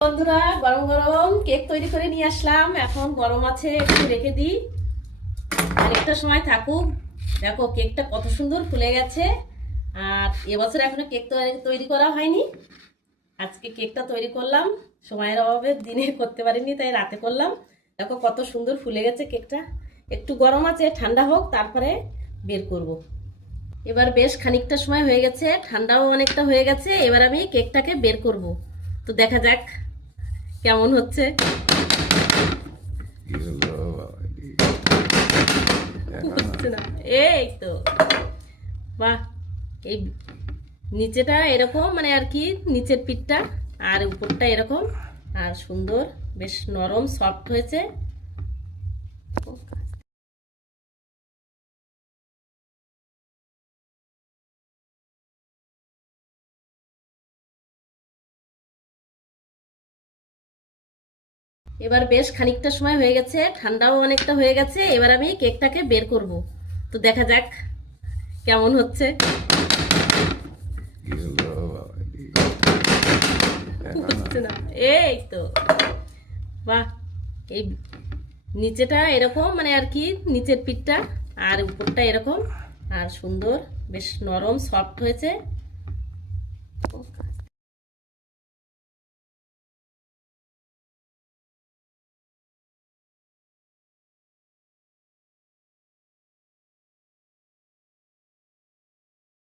বন্ধুরা, গরম গরম কেক তৈরি করে নিয়ে আসলাম। এখন গরম আছে, একটু রেখে দিই, আর একটা সময় থাকুক। দেখো কেকটা কত সুন্দর ফুলে গেছে। আর এবছর এখনো কেক তৈরি করা হয়নি। আজকে কেকটা তৈরি করলাম, সময়ের অভাবে দিনে করতে পারিনি, তাই রাতে করলাম। দেখো কত সুন্দর ফুলে গেছে কেকটা। একটু গরম আছে, ঠান্ডা হোক, তারপরে বের করব। এবার বেশ খানিকটা সময় হয়ে গেছে, ঠান্ডাও অনেকটা হয়ে গেছে। এবার আমি কেকটাকে বের করব। তো দেখা যাক কেমন হচ্ছে। হচ্ছে না, এই তো। বাহ, এই নিচেটা এরকম, মানে আর কি নিচের পিঠটা আর উপরটা এরকম, আর সুন্দর বেশ নরম সফট হয়েছে। এবার বেশ খানিকটা সময় হয়ে গেছে, ঠান্ডাও অনেকটা হয়ে গেছে। এবার আমি কেকটাকে বের করব। তো দেখা যাক কেমন হচ্ছে। হচ্ছে না, এই তো। বাহ, এই নিচেটা এরকম, মানে আর কি নিচের পিঠটা আর উপরটা এরকম, আর সুন্দর বেশ নরম সফট হয়েছে।